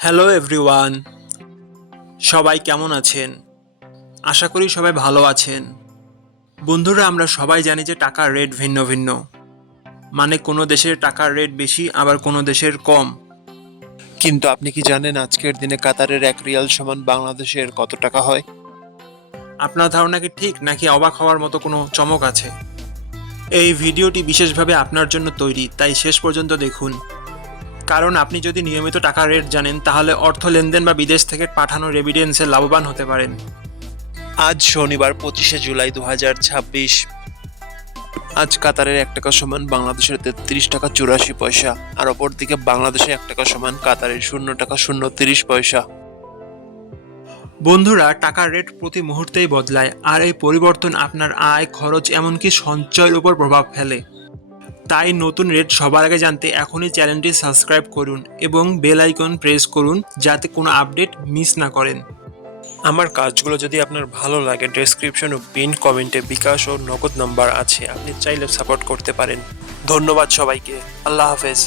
Hello everyone, সবাই কেমন আছেন? আশা করি সবাই ভালো আছেন। বন্ধুরা, আমরা সবাই জানি যে টাকার রেট ভিন্ন ভিন্ন। মানে কোনো দেশের টাকার রেট বেশি, আবার কোনো দেশের কম। কিন্তু আপনি কি জানেন আজকের দিনে কাতারের 1 রিয়াল সমান বাংলাদেশের কত টাকা হয়? আপনার ধারণা কি ঠিক, নাকি অবাক হওয়ার মতো কোনো চমক আছে? এই ভিডিওটি বিশেষভাবে আপনার জন্য তৈরি, তাই শেষ পর্যন্ত দেখুন। কারণ আপনি যদি নিয়মিত টাকার রেট জানেন, তাহলে অর্থ লেনদেন বা বিদেশ থেকে পাঠানো রেমিটেন্সে লাভবান হতে পারেন। আজ শনিবার 25শে জুলাই 2026। আজ কাতারের 1 টাকা সমান বাংলাদেশের 33 টাকা 84 পয়সা, আর অপরদিকে বাংলাদেশে 1 টাকা সমান কাতারের 0 টাকা 030 পয়সা। বন্ধুরা, টাকার রেট প্রতি মুহূর্তেই বদলায়, আর এই পরিবর্তন আপনার আয়, খরচ, এমনকি সঞ্চয়ের উপর প্রভাব ফেলে। তাই নতুন রেট সবার আগে জানতে এখনই চ্যানেলটি সাবস্ক্রাইব করুন এবং বেল আইকন প্রেস করুন, যাতে কোনো আপডেট মিস না করেন। আমার কাজগুলো যদি আপনার ভালো লাগে, ডেসক্রিপশন ও পিন কমেন্টে বিকাশ ও নগদ নাম্বার আছে, আপনি চাইলে সাপোর্ট করতে পারেন। ধন্যবাদ সবাইকে। আল্লাহ হাফেজ।